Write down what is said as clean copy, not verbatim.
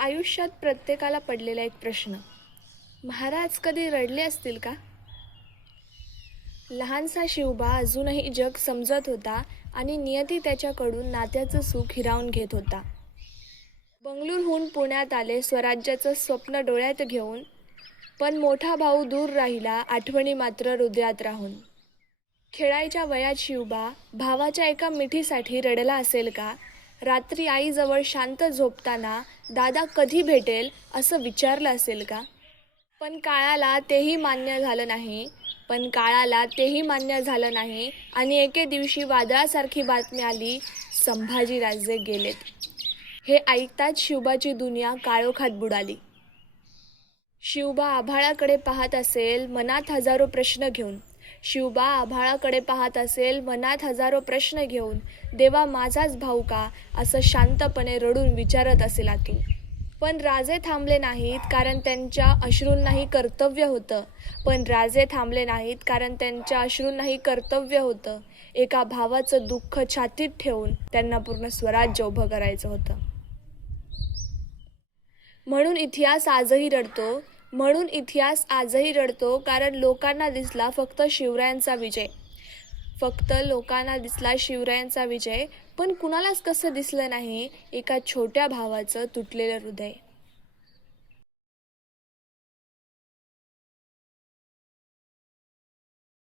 आयुष्यात प्रत्येकाला पडलेला एक प्रश्न, महाराज कधी रडले असतील का? लहानसा शिवबा अजूनही जग समजत होता आणि नियती त्याच्याकडून नात्याचं सुख हिरावून घेत होता. बंगळुरूहून पुण्यात आले स्वराज्याचं स्वप्न डोळ्यात घेऊन, पण मोठा भाऊ दूर राहिला, आठवणी मात्र हृदयात राहून. खेळायच्या वयात शिवबा भावाच्या एका मिठीसाठी रडला असेल का? रात्री आईजवळ शांत झोपताना दादा कधी भेटेल असं विचारलं असेल का? पण काळाला तेही मान्य झालं नाही आणि एके दिवशी वादळासारखी बातमी आली, संभाजीराजे गेलेत. हे ऐकताच शिवबाची दुनिया काळोखात बुडाली. शिवबा आभाळाकडे पाहत असेल मनात हजारो प्रश्न घेऊन. देवा माझाच भाऊ का, असं शांतपणे रडून विचारत असेल आतून. पण राजे थांबले नाहीत कारण त्यांच्या अश्रूंनाही कर्तव्य होतं. एका भावाचं दुःख छातीत ठेवून त्यांना पूर्ण स्वराज्य उभं करायचं होतं. म्हणून इतिहास आजही रडतो कारण लोकांना दिसला फक्त शिवरायांचा विजय, पण कुणालाच कसं दिसलं नाही एका छोट्या भावाचं तुटलेलं हृदय.